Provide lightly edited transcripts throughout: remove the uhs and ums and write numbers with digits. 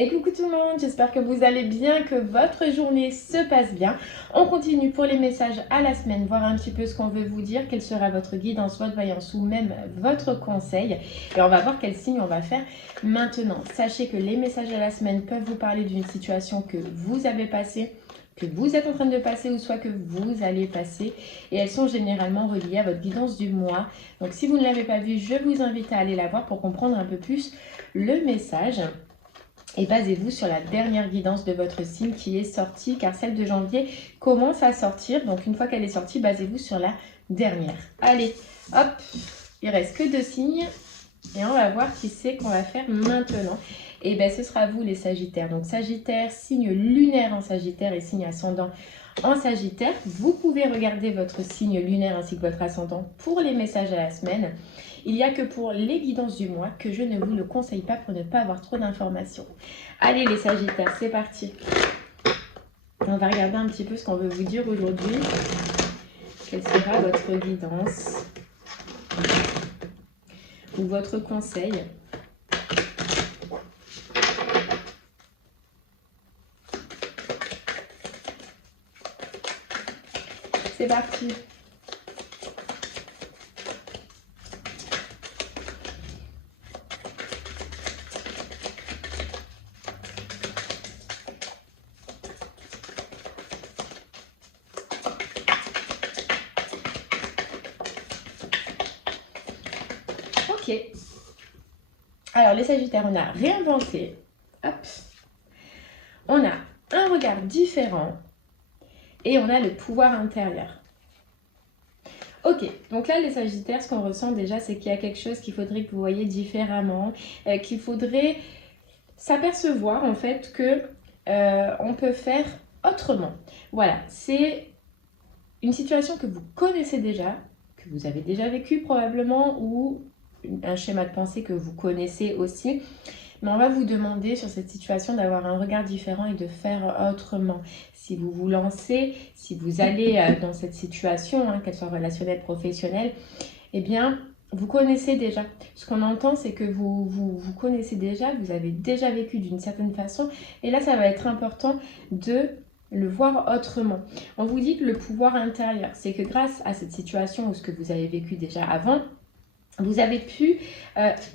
Et coucou tout le monde, j'espère que vous allez bien, que votre journée se passe bien. On continue pour les messages à la semaine, voir un petit peu ce qu'on veut vous dire, quelle sera votre guidance, votre voyance ou même votre conseil. Et on va voir quel signe on va faire maintenant. Sachez que les messages à la semaine peuvent vous parler d'une situation que vous avez passée, que vous êtes en train de passer ou soit que vous allez passer. Et elles sont généralement reliées à votre guidance du mois. Donc si vous ne l'avez pas vue, je vous invite à aller la voir pour comprendre un peu plus le message. Et basez-vous sur la dernière guidance de votre signe qui est sortie, car celle de janvier commence à sortir. Donc une fois qu'elle est sortie, basez-vous sur la dernière. Allez, hop, il reste que 2 signes. Et on va voir qui c'est qu'on va faire maintenant. Et bien ce sera vous les Sagittaires. Donc Sagittaire, signe lunaire en Sagittaire et signe ascendant en Sagittaire. Vous pouvez regarder votre signe lunaire ainsi que votre ascendant pour les messages à la semaine. Il n'y a que pour les guidances du mois que je ne vous le conseille pas pour ne pas avoir trop d'informations. Allez les Sagittaires, c'est parti. On va regarder un petit peu ce qu'on veut vous dire aujourd'hui. Quelle sera votre guidance ou votre conseil? C'est parti. Ok. Alors les Sagittaires, on a réinventé. Hop. On a un regard différent. Et on a le pouvoir intérieur. Ok, donc là les Sagittaires, ce qu'on ressent déjà, c'est qu'il y a quelque chose qu'il faudrait que vous voyez différemment, qu'il faudrait s'apercevoir en fait que on peut faire autrement. Voilà, c'est une situation que vous connaissez déjà, que vous avez déjà vécu probablement, ou un schéma de pensée que vous connaissez aussi. Mais on va vous demander sur cette situation d'avoir un regard différent et de faire autrement. Si vous vous lancez, si vous allez dans cette situation, qu'elle soit relationnelle, professionnelle, eh bien, vous connaissez déjà. Ce qu'on entend, c'est que vous connaissez déjà, vous avez déjà vécu d'une certaine façon. Et là, ça va être important de le voir autrement. On vous dit que le pouvoir intérieur, c'est que grâce à cette situation ou ce que vous avez vécu déjà avant, vous avez pu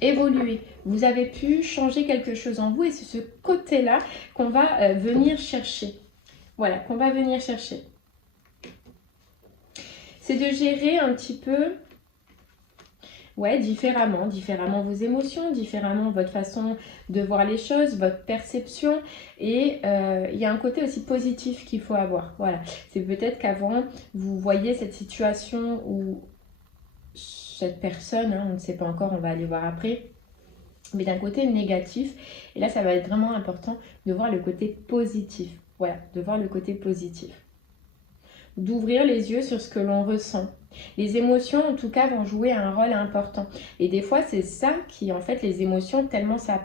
évoluer, vous avez pu changer quelque chose en vous et c'est ce côté-là qu'on va venir chercher. Voilà, qu'on va venir chercher. C'est de gérer un petit peu, différemment vos émotions, différemment votre façon de voir les choses, votre perception. Et il y a un côté aussi positif qu'il faut avoir. Voilà, c'est peut-être qu'avant, vous voyez cette situation où cette personne, on ne sait pas encore, on va aller voir après, mais d'un côté négatif. Et là, ça va être vraiment important de voir le côté positif. Voilà, de voir le côté positif. D'ouvrir les yeux sur ce que l'on ressent. Les émotions, en tout cas, vont jouer un rôle important. Et des fois, c'est ça qui, en fait, les émotions, tellement ça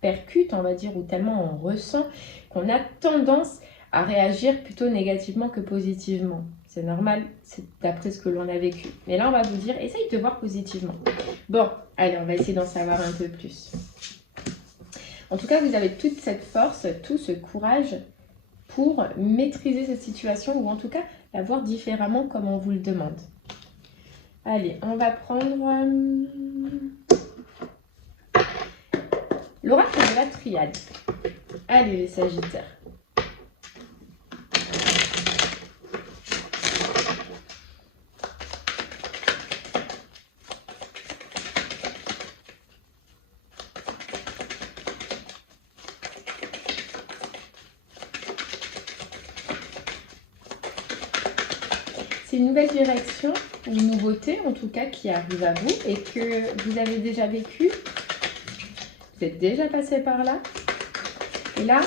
percute, on va dire, ou tellement on ressent, qu'on a tendance à réagir plutôt négativement que positivement. C'est normal, c'est d'après ce que l'on a vécu. Mais là, on va vous dire, essaye de voir positivement. Bon, allez, on va essayer d'en savoir un peu plus. En tout cas, vous avez toute cette force, tout ce courage pour maîtriser cette situation ou en tout cas la voir différemment comme on vous le demande. Allez, on va prendre l'oracle de la Triade. Allez, les Sagittaires. C'est une nouvelle direction, une nouveauté en tout cas qui arrive à vous et que vous avez déjà vécu. Vous êtes déjà passé par là. Et là,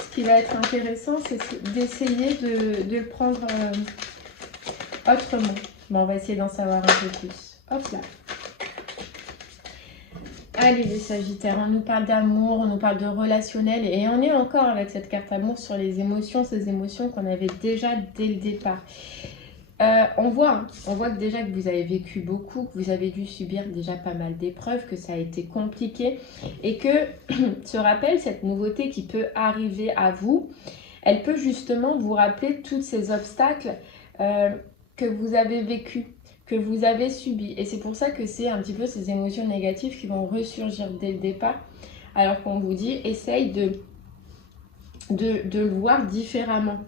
ce qui va être intéressant, c'est d'essayer de le prendre autrement. Bon, on va essayer d'en savoir un peu plus. Hop là. Allez les Sagittaires, on nous parle d'amour, on nous parle de relationnel et on est encore avec cette carte amour sur les émotions, ces émotions qu'on avait déjà dès le départ. On voit que déjà que vous avez vécu beaucoup, que vous avez dû subir déjà pas mal d'épreuves, que ça a été compliqué et que ce rappel, cette nouveauté qui peut arriver à vous, elle peut justement vous rappeler tous ces obstacles que vous avez vécus, que vous avez subis. Et c'est pour ça que c'est un petit peu ces émotions négatives qui vont ressurgir dès le départ, alors qu'on vous dit, essaye de le voir différemment.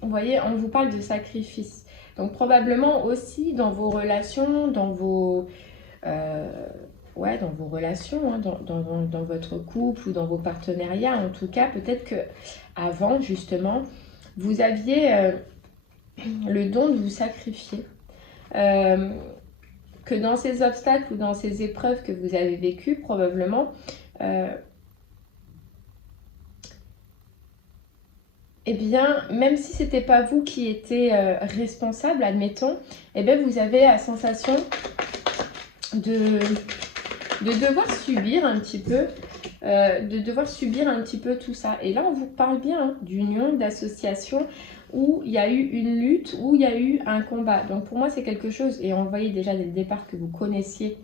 Vous voyez, on vous parle de sacrifice. Donc probablement aussi dans vos relations, dans vos relations, hein, dans votre couple ou dans vos partenariats, en tout cas, peut-être que avant justement, vous aviez le don de vous sacrifier. Que dans ces obstacles ou dans ces épreuves que vous avez vécues, probablement, eh bien, même si ce n'était pas vous qui étiez responsable, admettons, eh bien, vous avez la sensation de devoir subir un petit peu, tout ça. Et là, on vous parle bien d'union, d'association, où il y a eu une lutte, où il y a eu un combat. Donc, pour moi, c'est quelque chose, et on voyait déjà dès le départ que vous connaissiez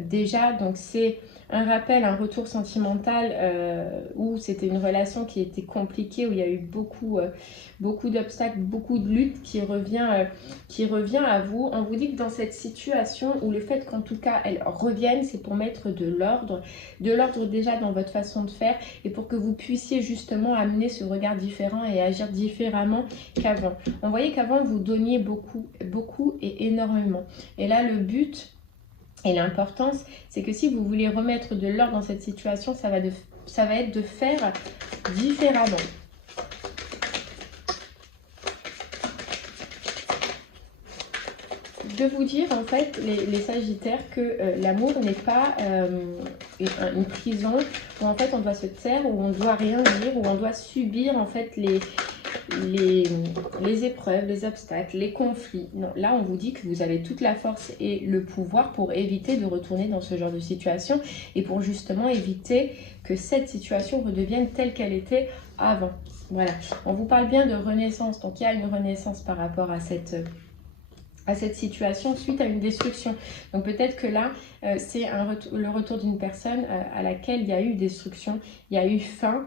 déjà, donc c'est un rappel, un retour sentimental où c'était une relation qui était compliquée, où il y a eu beaucoup d'obstacles, beaucoup de luttes qui revient à vous. On vous dit que dans cette situation, où le fait qu'en tout cas elle revienne, c'est pour mettre de l'ordre déjà dans votre façon de faire et pour que vous puissiez justement amener ce regard différent et agir différemment qu'avant. On voyait qu'avant vous donniez beaucoup et énormément. Et là le but et l'importance, c'est que si vous voulez remettre de l'ordre dans cette situation, ça va être de faire différemment. De vous dire en fait, les Sagittaires, que l'amour n'est pas une prison où en fait on doit se taire, où on ne doit rien dire, où on doit subir en fait les épreuves, les obstacles, les conflits. Non, là on vous dit que vous avez toute la force et le pouvoir pour éviter de retourner dans ce genre de situation et pour justement éviter que cette situation redevienne telle qu'elle était avant. Voilà, on vous parle bien de renaissance, donc il y a une renaissance par rapport à cette situation suite à une destruction. Donc peut-être que là, c'est le retour d'une personne à laquelle il y a eu destruction, il y a eu fin,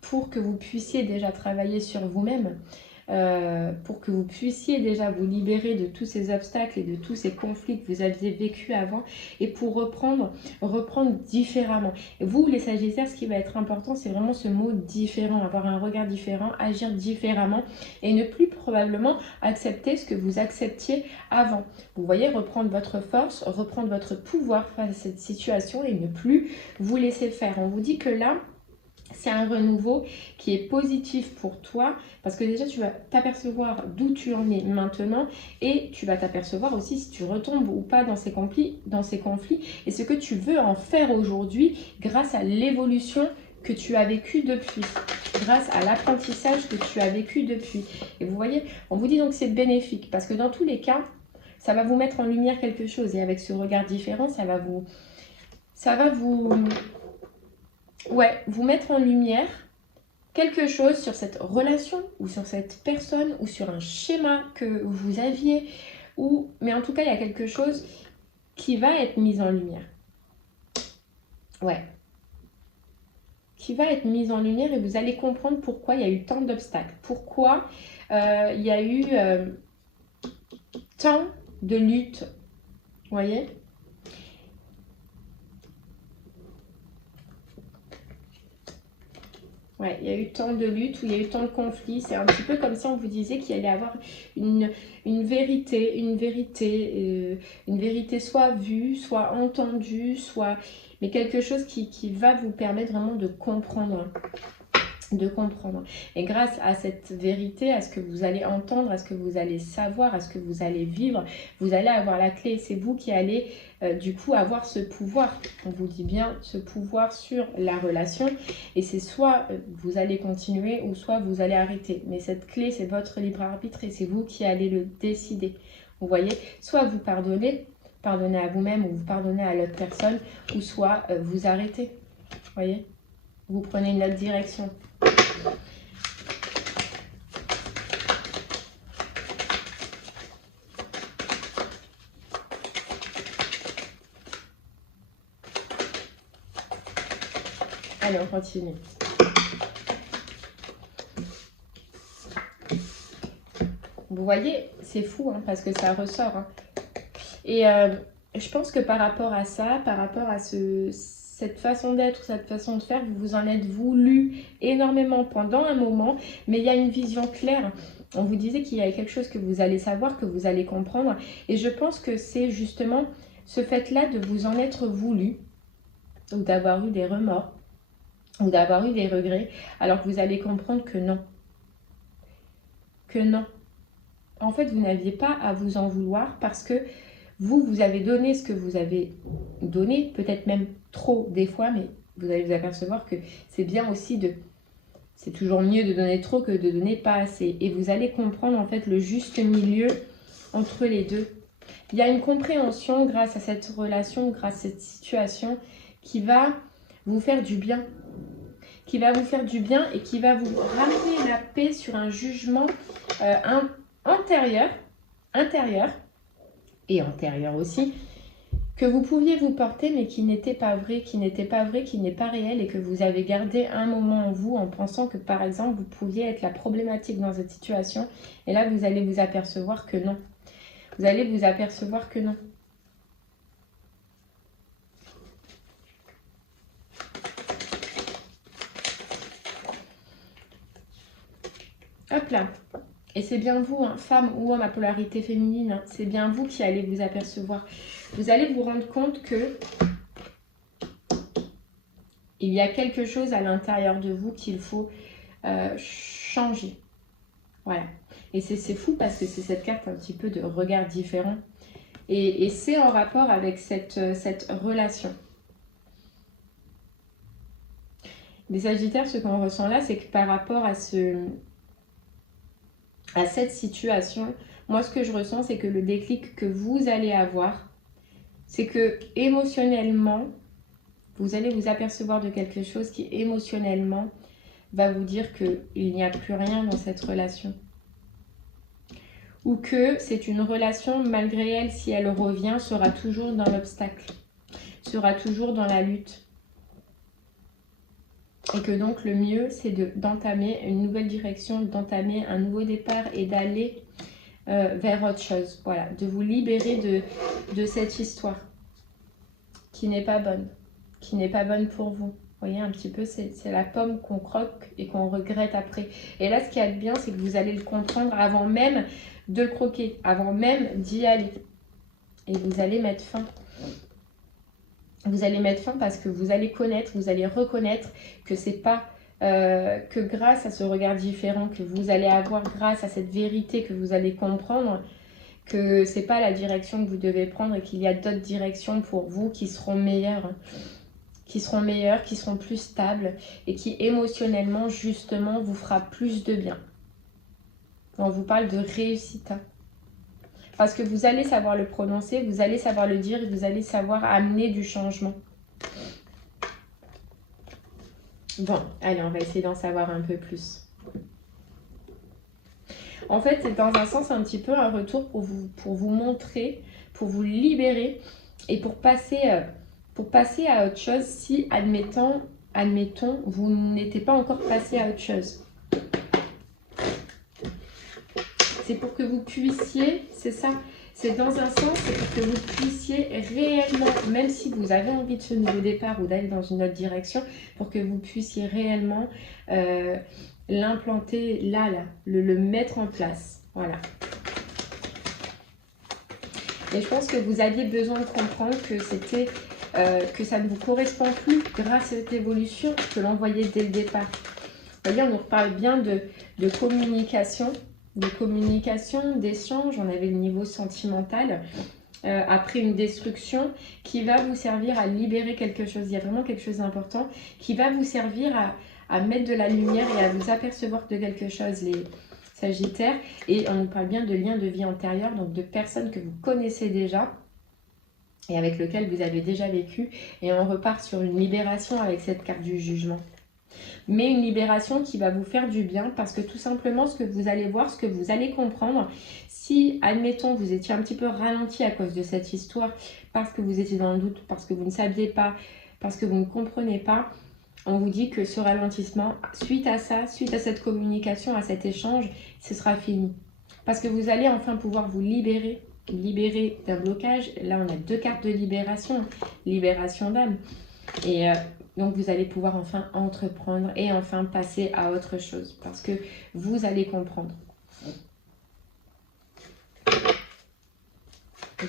pour que vous puissiez déjà travailler sur vous-même, pour que vous puissiez déjà vous libérer de tous ces obstacles et de tous ces conflits que vous aviez vécu avant et pour reprendre différemment. Et vous, les Sagittaires, ce qui va être important, c'est vraiment ce mot différent, avoir un regard différent, agir différemment et ne plus probablement accepter ce que vous acceptiez avant. Vous voyez, reprendre votre force, reprendre votre pouvoir face à cette situation et ne plus vous laisser faire. On vous dit que là, c'est un renouveau qui est positif pour toi parce que déjà tu vas t'apercevoir d'où tu en es maintenant et tu vas t'apercevoir aussi si tu retombes ou pas dans ces conflits et ce que tu veux en faire aujourd'hui grâce à l'évolution que tu as vécu depuis, grâce à l'apprentissage que tu as vécu depuis. Et vous voyez, on vous dit donc que c'est bénéfique parce que dans tous les cas, ça va vous mettre en lumière quelque chose et avec ce regard différent, ça va vous mettre en lumière quelque chose sur cette relation ou sur cette personne ou sur un schéma que vous aviez mais en tout cas il y a quelque chose qui va être mis en lumière. Qui va être mis en lumière et vous allez comprendre pourquoi il y a eu tant d'obstacles, pourquoi il y a eu tant de luttes, vous voyez ? Ouais, il y a eu tant de luttes, où il y a eu tant de conflits. C'est un petit peu comme si on vous disait qu'il allait y avoir une vérité soit vue, soit entendue, mais quelque chose qui va vous permettre vraiment de comprendre. Et grâce à cette vérité, à ce que vous allez entendre, à ce que vous allez savoir, à ce que vous allez vivre, vous allez avoir la clé. C'est vous qui allez du coup avoir ce pouvoir. On vous dit bien ce pouvoir sur la relation. Et c'est soit vous allez continuer ou soit vous allez arrêter. Mais cette clé, c'est votre libre arbitre et c'est vous qui allez le décider. Vous voyez, soit vous pardonnez à vous-même ou vous pardonnez à l'autre personne, ou soit vous arrêtez. Vous voyez, vous prenez une autre direction. Allez, on continue. Vous voyez, c'est fou hein, parce que ça ressort. Hein. Et je pense que par rapport à ça, par rapport à cette façon d'être, cette façon de faire, vous vous en êtes voulu énormément pendant un moment, mais il y a une vision claire. On vous disait qu'il y avait quelque chose que vous allez savoir, que vous allez comprendre. Et je pense que c'est justement ce fait-là de vous en être voulu, ou d'avoir eu des remords, ou d'avoir eu des regrets, alors que vous allez comprendre que non. Que non. En fait, vous n'aviez pas à vous en vouloir parce que vous avez donné ce que vous avez donné, peut-être même trop des fois, mais vous allez vous apercevoir que c'est bien aussi de... C'est toujours mieux de donner trop que de donner pas assez. Et vous allez comprendre en fait le juste milieu entre les deux. Il y a une compréhension grâce à cette relation, grâce à cette situation qui va vous faire du bien. Qui va vous faire du bien et qui va vous ramener la paix sur un jugement intérieur et antérieur aussi, que vous pouviez vous porter mais qui n'était pas vrai, qui n'est pas réel et que vous avez gardé un moment en vous en pensant que par exemple vous pouviez être la problématique dans cette situation et là vous allez vous apercevoir que non. Vous allez vous apercevoir que non. Hop là. Et c'est bien vous, hein, femme ou homme à polarité féminine, hein, c'est bien vous qui allez vous apercevoir. Vous allez vous rendre compte que il y a quelque chose à l'intérieur de vous qu'il faut changer. Voilà. Et c'est fou parce que c'est cette carte un petit peu de regard différent. Et c'est en rapport avec cette relation. Les Sagittaires, ce qu'on ressent là, c'est que par rapport à cette situation, moi ce que je ressens, c'est que le déclic que vous allez avoir, c'est que émotionnellement, vous allez vous apercevoir de quelque chose qui émotionnellement va vous dire qu'il n'y a plus rien dans cette relation. Ou que c'est une relation, malgré elle, si elle revient, sera toujours dans l'obstacle, sera toujours dans la lutte. Et que donc le mieux, c'est d'entamer une nouvelle direction, d'entamer un nouveau départ et d'aller vers autre chose. Voilà, de vous libérer de cette histoire qui n'est pas bonne pour vous. Vous voyez, un petit peu, c'est la pomme qu'on croque et qu'on regrette après. Et là, ce qui est bien, c'est que vous allez le comprendre avant même de le croquer, avant même d'y aller. Et vous allez mettre fin. Vous allez mettre fin parce que vous allez connaître, vous allez reconnaître que c'est pas que grâce à ce regard différent que vous allez avoir, grâce à cette vérité que vous allez comprendre, que c'est pas la direction que vous devez prendre et qu'il y a d'autres directions pour vous qui seront meilleures, qui seront plus stables et qui émotionnellement justement vous fera plus de bien. On vous parle de réussite. Parce que vous allez savoir le prononcer, vous allez savoir le dire et vous allez savoir amener du changement. Bon, allez, on va essayer d'en savoir un peu plus. En fait, c'est dans un sens un petit peu un retour pour vous montrer, pour vous libérer et pour passer à autre chose si, admettons, vous n'étiez pas encore passé à autre chose. C'est pour que vous puissiez, c'est ça, c'est dans un sens, c'est pour que vous puissiez réellement, même si vous avez envie de ce nouveau départ ou d'aller dans une autre direction, pour que vous puissiez réellement l'implanter là, le mettre en place. Voilà. Et je pense que vous aviez besoin de comprendre que c'était que ça ne vous correspond plus grâce à cette évolution que l'on voyait dès le départ. Vous voyez, on nous reparle bien de communication. De communication, d'échange, on avait le niveau sentimental, après une destruction qui va vous servir à libérer quelque chose. Il y a vraiment quelque chose d'important qui va vous servir à mettre de la lumière et à vous apercevoir de quelque chose, les Sagittaires. Et on nous parle bien de liens de vie antérieurs, donc de personnes que vous connaissez déjà et avec lesquelles vous avez déjà vécu. Et on repart sur une libération avec cette carte du jugement. Mais une libération qui va vous faire du bien parce que tout simplement ce que vous allez voir, ce que vous allez comprendre, si admettons vous étiez un petit peu ralenti à cause de cette histoire, parce que vous étiez dans le doute, parce que vous ne saviez pas, parce que vous ne comprenez pas, on vous dit que ce ralentissement, suite à ça, suite à cette communication, à cet échange, ce sera fini. Parce que vous allez enfin pouvoir vous libérer d'un blocage. Là, on a 2 cartes de libération, libération d'âme. Et donc, vous allez pouvoir enfin entreprendre et enfin passer à autre chose. Parce que vous allez comprendre.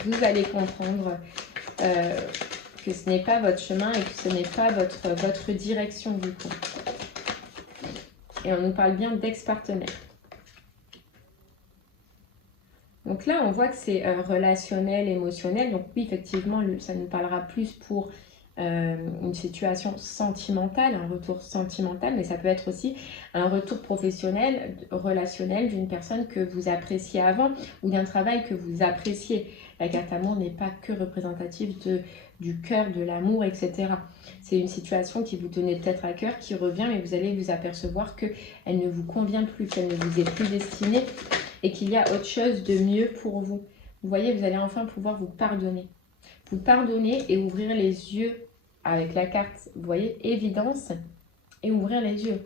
Vous allez comprendre que ce n'est pas votre chemin et que ce n'est pas votre direction du coup. Et on nous parle bien d'ex-partenaire. Donc là, on voit que c'est relationnel, émotionnel. Donc oui, effectivement, ça nous parlera plus pour une situation sentimentale, un retour sentimental, mais ça peut être aussi un retour professionnel, relationnel d'une personne que vous appréciez avant ou d'un travail que vous appréciez. La carte amour n'est pas que représentative du cœur, de l'amour, etc. C'est une situation qui vous tenait peut-être à cœur, qui revient, mais vous allez vous apercevoir qu'elle ne vous convient plus, qu'elle ne vous est plus destinée et qu'il y a autre chose de mieux pour vous. Vous voyez, vous allez enfin pouvoir vous pardonner. Vous pardonner et ouvrir les yeux avec la carte, vous voyez, évidence, et ouvrir les yeux.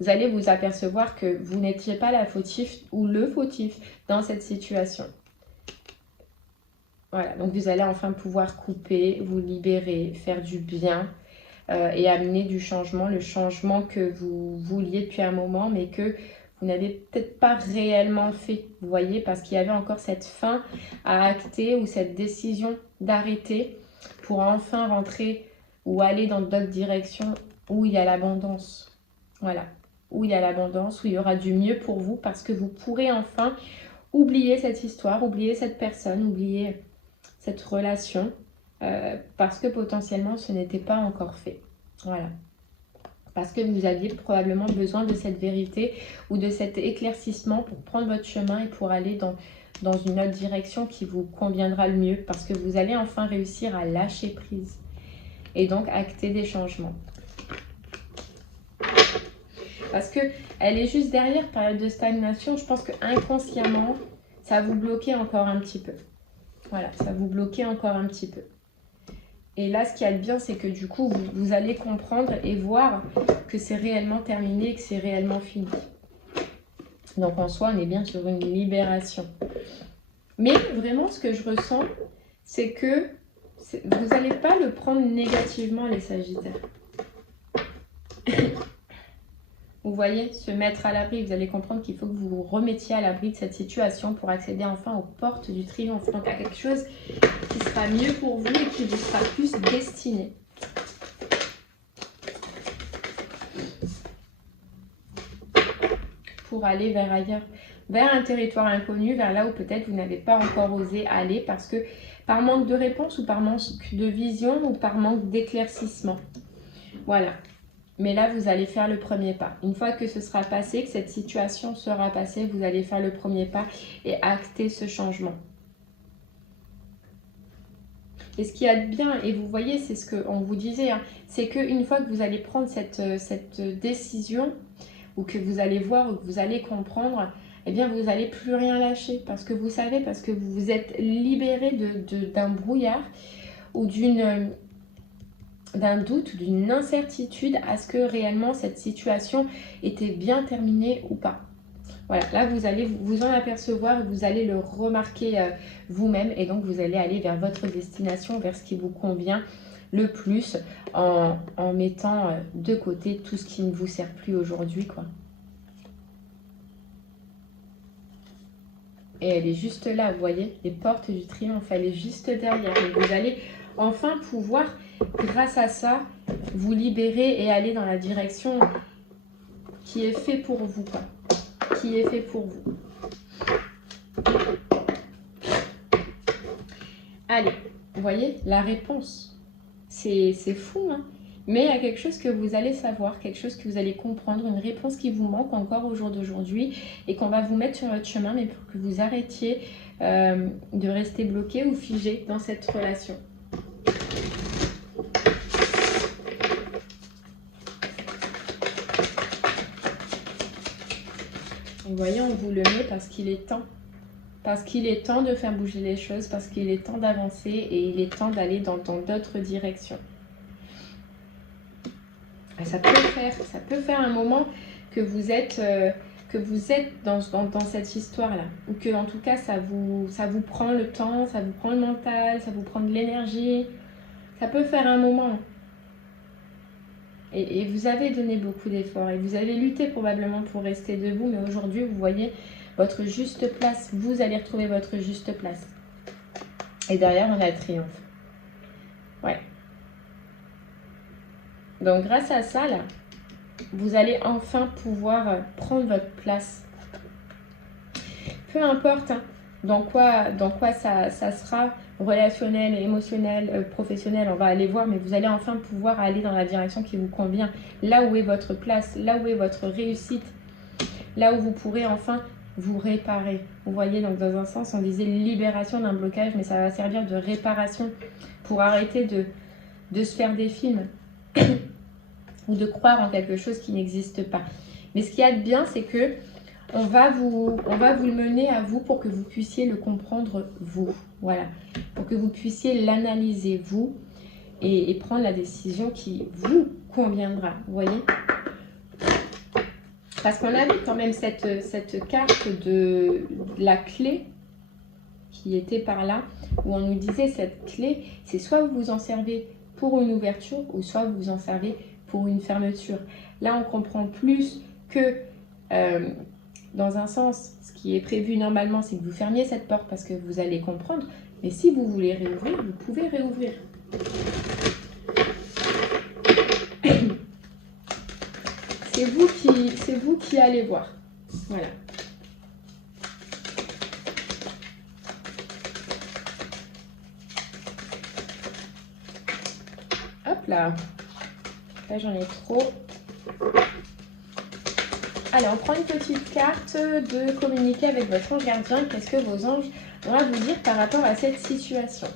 Vous allez vous apercevoir que vous n'étiez pas la fautif ou le fautif dans cette situation. Voilà, donc vous allez enfin pouvoir couper, vous libérer, faire du bien et amener du changement, le changement que vous vouliez depuis un moment, mais que vous n'avez peut-être pas réellement fait, vous voyez, parce qu'il y avait encore cette fin à acter ou cette décision d'arrêter pour enfin rentrer ou aller dans d'autres directions où il y a l'abondance. Voilà, où il y a l'abondance, où il y aura du mieux pour vous parce que vous pourrez enfin oublier cette histoire, oublier cette personne, oublier cette relation parce que potentiellement ce n'était pas encore fait. Voilà. Parce que vous aviez probablement besoin de cette vérité ou de cet éclaircissement pour prendre votre chemin et pour aller dans une autre direction qui vous conviendra le mieux. Parce que vous allez enfin réussir à lâcher prise et donc acter des changements. Parce qu'elle est juste derrière, période de stagnation. Je pense que inconsciemment, ça vous bloquait encore un petit peu. Voilà, ça vous bloquait encore un petit peu. Et là, ce qui est bien, c'est que du coup, vous allez comprendre et voir que c'est réellement terminé, que c'est réellement fini. Donc en soi, on est bien sur une libération. Mais vraiment, ce que je ressens, c'est que vous n'allez pas le prendre négativement, les Sagittaires. Vous voyez, se mettre à l'abri, vous allez comprendre qu'il faut que vous vous remettiez à l'abri de cette situation pour accéder enfin aux portes du triomphe. Donc à quelque chose qui sera mieux pour vous et qui vous sera plus destiné. Pour aller vers ailleurs, vers un territoire inconnu, vers là où peut-être vous n'avez pas encore osé aller parce que par manque de réponse ou par manque de vision ou par manque d'éclaircissement. Voilà. Mais là, vous allez faire le premier pas. Une fois que ce sera passé, que cette situation sera passée, vous allez faire le premier pas et acter ce changement. Et ce qu'il y a de bien, et vous voyez, c'est ce qu'on vous disait, hein, c'est qu'une fois que vous allez prendre cette décision, ou que vous allez voir, ou que vous allez comprendre, eh bien, vous n'allez plus rien lâcher. Parce que vous savez, parce que vous vous êtes libéré d'un brouillard ou d'un doute, d'une incertitude à ce que réellement cette situation était bien terminée ou pas. Voilà, là vous allez vous en apercevoir, vous allez le remarquer vous-même et donc vous allez aller vers votre destination, vers ce qui vous convient le plus en mettant de côté tout ce qui ne vous sert plus aujourd'hui, quoi. Et elle est juste là, vous voyez, les portes du triomphe, elle est juste derrière. Et vous allez enfin pouvoir, grâce à ça, vous libérer et aller dans la direction qui est faite pour vous, quoi. Qui est fait pour vous. Allez, vous voyez, la réponse, c'est fou, hein, mais il y a quelque chose que vous allez savoir, quelque chose que vous allez comprendre, une réponse qui vous manque encore au jour d'aujourd'hui et qu'on va vous mettre sur votre chemin, mais pour que vous arrêtiez de rester bloqué ou figé dans cette relation. Vous voyez, on vous le met parce qu'il est temps. Parce qu'il est temps de faire bouger les choses, parce qu'il est temps d'avancer et il est temps d'aller dans d'autres directions. ça peut faire un moment que vous êtes dans cette histoire-là. Ou que en tout cas, ça vous prend le temps, ça vous prend le mental, ça vous prend de l'énergie. Ça peut faire un moment. Et vous avez donné beaucoup d'efforts et vous avez lutté probablement pour rester debout, mais aujourd'hui, vous voyez votre juste place. Vous allez retrouver votre juste place. Et derrière, on a le triomphe. Ouais. Donc, grâce à ça, là, vous allez enfin pouvoir prendre votre place. Peu importe hein, dans quoi ça sera, relationnel, émotionnel, professionnel, on va aller voir, mais vous allez enfin pouvoir aller dans la direction qui vous convient. Là où est votre place, là où est votre réussite, là où vous pourrez enfin vous réparer. Vous voyez, donc dans un sens, on disait libération d'un blocage, mais ça va servir de réparation pour arrêter de se faire des films ou de croire en quelque chose qui n'existe pas. Mais ce qu'il y a de bien, c'est que on va vous le mener à vous pour que vous puissiez le comprendre vous. Voilà, pour que vous puissiez l'analyser vous et prendre la décision qui vous conviendra. Vous voyez? Parce qu'on avait quand même cette carte de la clé qui était par là, où on nous disait cette clé, c'est soit vous vous en servez pour une ouverture ou soit vous vous en servez pour une fermeture. Là, on comprend plus que dans un sens, ce qui est prévu normalement, c'est que vous fermiez cette porte parce que vous allez comprendre. Mais si vous voulez réouvrir, vous pouvez réouvrir. C'est vous qui allez voir. Voilà. Hop là. Là, j'en ai trop. Allez, on prend une petite carte de communiquer avec votre ange gardien. Qu'est-ce que vos anges vont vous dire par rapport à cette situation?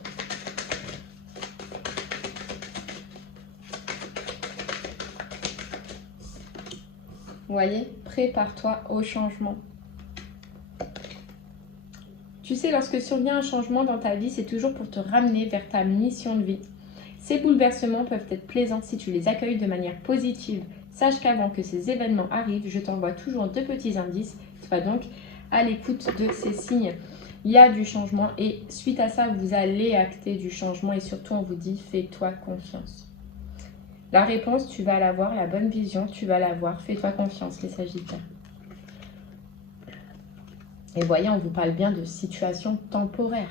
Vous voyez, prépare-toi au changement. Tu sais, lorsque survient un changement dans ta vie, c'est toujours pour te ramener vers ta mission de vie. Ces bouleversements peuvent être plaisants si tu les accueilles de manière positive. Sache qu'avant que ces événements arrivent, je t'envoie toujours 2 petits indices. Sois donc à l'écoute de ces signes. Il y a du changement et suite à ça, vous allez acter du changement et surtout, on vous dit, fais-toi confiance. La réponse, tu vas l'avoir, la bonne vision, tu vas l'avoir. Fais-toi confiance, les Sagittaires. Et voyez, on vous parle bien de situation temporaire.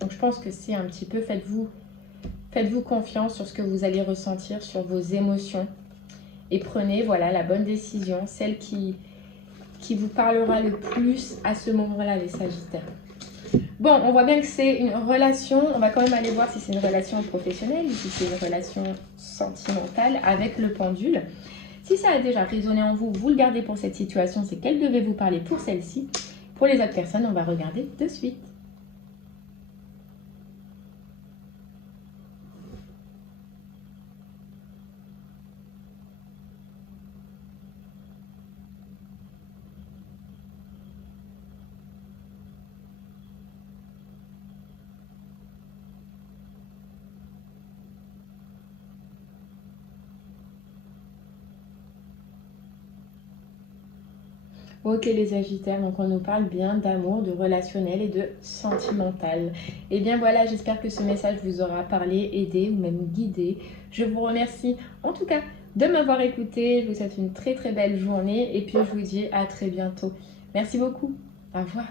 Donc, je pense que c'est un petit peu, faites-vous confiance sur ce que vous allez ressentir, sur vos émotions. Et prenez, voilà, la bonne décision, celle qui vous parlera le plus à ce moment-là, les Sagittaires. Bon, on voit bien que c'est une relation. On va quand même aller voir si c'est une relation professionnelle ou si c'est une relation sentimentale avec le pendule. Si ça a déjà résonné en vous, vous le gardez pour cette situation, c'est qu'elle devait vous parler pour celle-ci. Pour les autres personnes, on va regarder de suite. Ok les Sagittaires, donc on nous parle bien d'amour, de relationnel et de sentimental. Et bien voilà, j'espère que ce message vous aura parlé, aidé ou même guidé. Je vous remercie en tout cas de m'avoir écouté. Je vous souhaite une très très belle journée et puis je vous dis à très bientôt. Merci beaucoup. Au revoir.